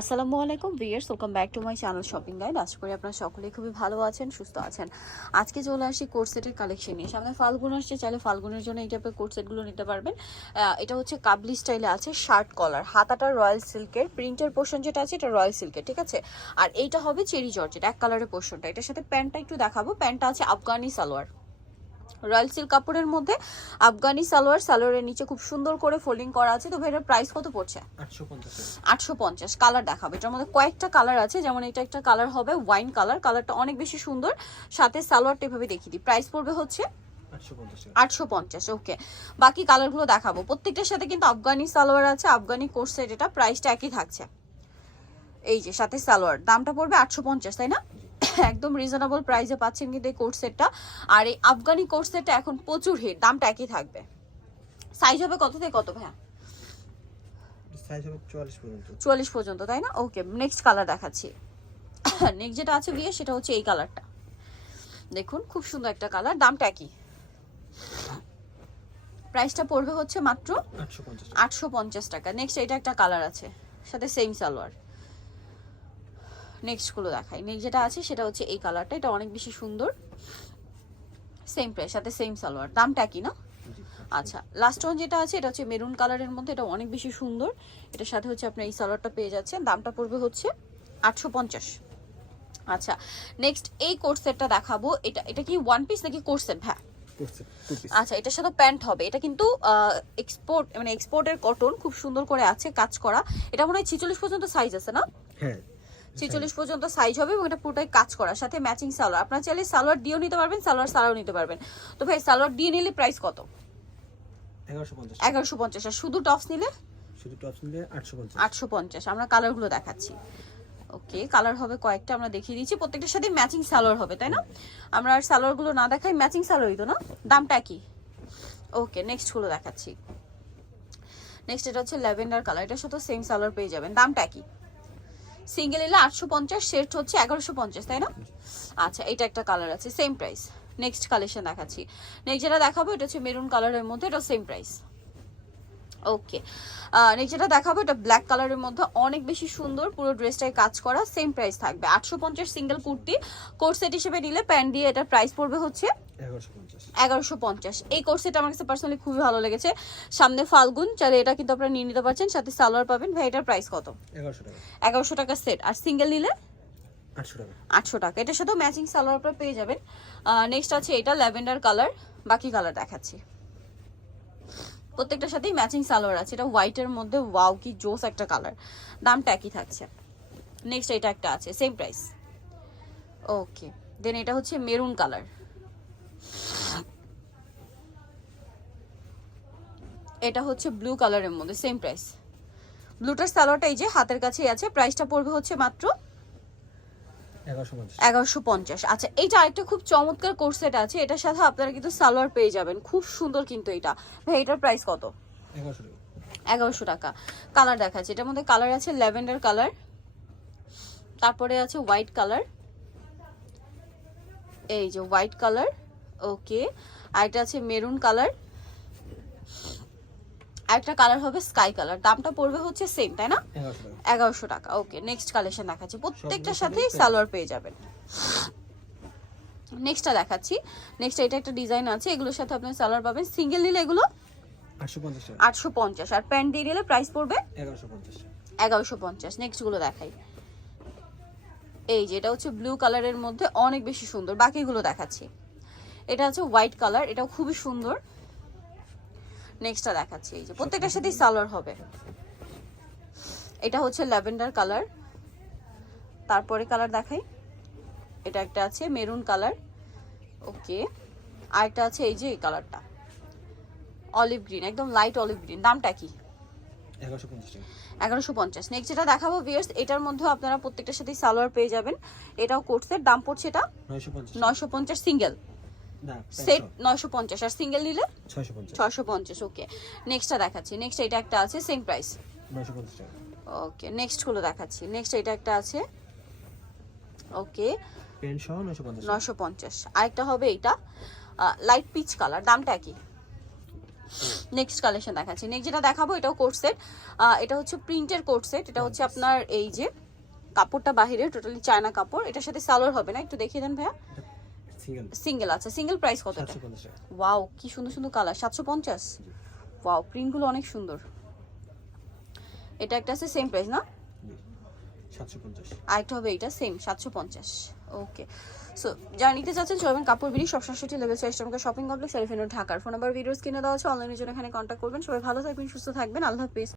আসসালামু আলাইকুম viewers welcome back to my channel shopping guide. আশা করি আপনারা সকলেই খুবই ভালো আছেন, সুস্থ আছেন। আজকে চলে আসি কোর্সেটের কালেকশন নিয়ে। সামনে ফাল্গুন আসছে, চাইলে ফাল্গুনের জন্য এই টাইপের কোর্সেটগুলো নিতে পারবেন। এটা হচ্ছে কাবলি স্টাইলে আছে শার্ট কলার। হাতাটা রয়্যাল সিল্কের, প্রিন্টের পোর্শন যেটা আছে এটা রয়্যাল সিল্কের, ঠিক আছে? আর এইটা হবে চেরি জর্জেট, এক কালারের পোর্শনটা। এটার সাথে প্যান্টটা একটু দেখাবো। প্যান্টটা আছে আফগানি সালোয়ার। রয়্যাল সিল্ক কাপড়ের মধ্যে আফগানি সালোয়ার সালোয়ারের নিচে খুব সুন্দর করে ফোল্ডিং করা আছে। তো ভাইটার প্রাইস কত পড়ছে? আটশো পঞ্চাশ কালার দেখাবো। এটার মধ্যে কয়েকটা কালার আছে। যেমন এটা একটা কালার হবে ওয়াইন কালার কালারটা অনেক বেশি সুন্দর। সাথে সালোয়ারটা এভাবে দেখিয়ে দিই। প্রাইস পড়বে হচ্ছে আটশো পঞ্চাশ আটশো পঞ্চাশ ওকে বাকি কালারগুলো দেখাবো। প্রত্যেকটার সাথে কিন্তু আফগানি সালোয়ার আছে। আফগানি কোর্সের এটা প্রাইসটা একই থাকছে। এই যে সাথে সালোয়ার। দামটা পড়বে আটশো পঞ্চাশ তাই না? একদম রিজনেবল প্রাইসে পাচ্ছেন কিন্তু এই কোর্ট সেটটা আর এই আফগানি কোর্ট সেটটা এখন প্রচুর হিট দামটা একই থাকবে। সাইজ হবে কত থেকে কত ভাইয়া? চুয়াল্লিশ পর্যন্ত। তাই না? ওকে নেক্সট কালার দেখাচ্ছি। নেক্সট যেটা আছে বিয়ে সেটা হচ্ছে এই কালারটা দেখুন খুব সুন্দর একটা কালার দামটা একই। প্রাইসটা পড়বে হচ্ছে মাত্র আটশো পঞ্চাশ টাকা। নেক্সট এটা একটা কালার আছে সাথে সেম সালোয়ার। নেক্সটগুলো দেখাই। নেক্সট যেটা আছে সেটা হচ্ছে এই কালারটা এটা অনেক বেশি সুন্দর। সেম প্রাইস সাথে সেম সালোয়ার। দামটা কি না? আচ্ছা লাস্ট ওয়ান যেটা আছে এটা হচ্ছে মেরুন কালারের মধ্যে। এটা অনেক বেশি সুন্দর। এটার সাথে হচ্ছে আপনি এই সালোয়ারটা পেয়ে যাচ্ছেন। দামটা পড়বে হচ্ছে আটশো পঞ্চাশ। আচ্ছা নেক্সট এই কোর্স সেটটা দেখাবো। এটা এটা কি ওয়ান পিস নাকি কোর্স সেট হ্যাঁ আচ্ছা এটার সাথে প্যান্ট হবে। এটা কিন্তু এক্সপোর্ট মানে এক্সপোর্টের কটন খুব সুন্দর করে আছে কাজ করা। এটা মনে হয় ছিচল্লিশ পর্যন্ত সাইজ আছে না? হ্যাঁ। ছেচল্লিশ পর্যন্ত সাইজ হবে এবং এটা পুরোটাই কাজ করার সাথে ম্যাচিং সালোয়ার। আপনার চাইলে সালোয়ার দিয়েও নিতে পারবেন সালোয়ার সারাও নিতে পারবেন। তো ভাই সালোয়ার দিয়ে নিলে প্রাইস কত? এগারোশো পঞ্চাশ। আর শুধু টপস নিলে? শুধু টপস নিলে আটশো পঞ্চাশ। আমরা কালারগুলো দেখাচ্ছি। ওকে কালার হবে কয়েকটা আমরা দেখিয়ে দিচ্ছি। প্রত্যেকটার সাথে ম্যাচিং সালোয়ার হবে তাই না? আমরা আর সালোয়ারগুলো না দেখাই ম্যাচিং সালোয়ারই তো না? দামটা কি? ওকে নেক্সটগুলো দেখাচ্ছি। নেক্সট এটা হচ্ছে ল্যাভেন্ডার কালার এটার সাথে সেম সালোয়ার পেয়ে যাবেন। দামটা কি? সিঙ্গেল নিলে আটশো পঞ্চাশ সেট হচ্ছে এগারোশো পঞ্চাশ, তাই না? আচ্ছা এটা একটা কালার আছে সেম প্রাইস নেক্সট কালেকশন দেখাচ্ছি। নেক্সট যেটা দেখাবো, এটা হচ্ছে মেরুন কালারের মধ্যে, এটা সেম প্রাইস ওকে যেটা দেখাবো এটা ব্ল্যাক কালারের মধ্যে অনেক বেশি সুন্দর পুরো ড্রেসটাই কাজ করা সেম প্রাইস থাকবে। আটশো পঞ্চাশ সিঙ্গেল কুর্তি কোর্ট সেট হিসেবে নিলে প্যান্ট দিয়ে এটার প্রাইস পড়বে হচ্ছে এগারোশো পঞ্চাশ। এই কোর্স সেট আমার কাছে পার্সোনালি খুবই ভালো লেগেছে। সামনে ফাল্গুন চাইলে এটা কিন্তু আপনারা নিয়ে নিতে পারছেন সাথে সালোয়ার পাবেন। ভাই এটার প্রাইস কত? এগারোশো টাকা। সেট আর সিঙ্গেল নিলে? আটশো টাকা। আটশো টাকা। এটার সাথেও ম্যাচিং সালোয়ার আপনারা পেয়ে যাবেন। নেক্সট আছে এটা ল্যাভেন্ডার কালার বাকি কালার দেখাচ্ছি। প্রত্যেকটার সাথেই ম্যাচিং সালোয়ার আছে। এটা হোয়াইটের মধ্যে ওয়াও কি জোস একটা কালার দামটা একই থাকছে। নেক্সট এটা একটা আছে সেম প্রাইস ওকে দেন এটা হচ্ছে মেরুন কালার এটা হচ্ছে ব্লু কালারের মধ্যে সেম প্রাইস ব্লুটার সালোয়ারটা এই যে হাতের কাছেই আছে প্রাইসটা পড়বে হচ্ছে মাত্র এগারোশো পঞ্চাশ। আচ্ছা এইটা আরেকটা খুব চমৎকার কোর্সেট আছে। এটার সাথে আপনারা কিন্তু সালোয়ার পেয়ে যাবেন। খুব সুন্দর কিন্তু এটা। ভাই এটার প্রাইস কত? এগারোশো টাকা। কালার দেখাচ্ছে। এটার মধ্যে কালার আছে ল্যাভেন্ডার কালার তারপরে আছে হোয়াইট কালার এই যে হোয়াইট কালার ওকে আরেকটা আছে মেরুন কালার আরেকটা কালার হবে স্কাই কালার দামটা পড়বে হচ্ছে সেম তাই না? এগারোশো টাকা। ওকে নেক্সট কালেকশন দেখাচ্ছি। প্রত্যেকটার সাথেই সালোয়ার পেয়ে যাবেন। নেক্সটটা দেখাচ্ছি। নেক্সট এটা একটা ডিজাইন আছে এগুলোর সাথে আপনি সালোয়ার পাবেন। সিঙ্গেল নিলে এগুলো আটশো পঞ্চাশ আর প্যান্ট দিয়ে নিলে প্রাইস পড়বে এগারোশো পঞ্চাশ নেক্সটগুলো দেখাই। এই যে এটা হচ্ছে ব্লু কালারের মধ্যে অনেক বেশি সুন্দর। বাকিগুলো দেখাচ্ছি। এটা হচ্ছে হোয়াইট কালার এটাও খুবই সুন্দর। নেক্সটটা দেখাচ্ছি এই যে প্রত্যেকটার সাথেই সালোয়ার হবে। এটা হচ্ছে ল্যাভেন্ডার কালার তারপরে কালার দেখাই। এটা একটা আছে মেরুন কালার ওকে আরেকটা আছে এই যে এই কালারটা অলিভ গ্রিন একদম লাইট অলিভ গ্রিন দামটা কি? এগারোশো পঞ্চাশ নেক্সট যেটা দেখাবো ভিয়ার্স এটার মধ্যেও আপনারা প্রত্যেকটার সাথেই সালোয়ার পেয়ে যাবেন। এটাও কোর্সের দাম পড়ছে এটা নয়শো পঞ্চাশ। সিঙ্গেল সেট নয়শো পঞ্চাশ। আর সিঙ্গেল নিলে? ছয়শো পঞ্চাশ। ছয়শো পঞ্চাশ ওকে নেক্সটটা দেখাচ্ছি। নেক্সট এটা একটা আছে সেম প্রাইস নয়শো পঞ্চাশ টাকা। ওকে নেক্সটগুলো দেখাচ্ছি। নেক্সট এটা একটা আছে। ওকে পেন সহ নয়শো পঞ্চাশ নয়শো পঞ্চাশ। আরেকটা হবে এইটা লাইট পিচ কালার দামটা কি? নেক্সট কালেকশন দেখাচ্ছি। নেক্সট যেটা দেখাবো এটাও কোট সেট এটা হচ্ছে প্রিন্টের কোট সেট এটা হচ্ছে আপনার এই যে কাপড়টা বাহিরে টোটালি চায়না কাপড়। এটার সাথে সালোয়ার হবে না? একটু দেখিয়ে দেন ভাইয়া। সিঙ্গেল সিঙ্গেল আছে সিঙ্গেল প্রাইস কত এটা? ওয়াও কি সুন্দর সুন্দর কালার সাতশো পঞ্চাশ? ওয়াও প্রিন্টগুলো অনেক সুন্দর। এটা একটা আছে সেম প্রাইস না? আরেকটা হবে এটা সেম সাতশো পঞ্চাশ। ওকে সো যারা নিতে চাচ্ছেন চলবেন কাপড় বিড়ি সব সাতষট্টি লেভেল চাইছে আমাকে শপিং কমপ্লেক্স এলিফেন্ট ঢাকার। ফোন নাম্বার ভিডিওস কিনে দেওয়া আছে অনলাইনের জন্য এখানে কন্ট্যাক্ট করবেন। সবাই ভালো থাকবেন সুস্থ থাকবেন। আল্লাহ হাফিজ।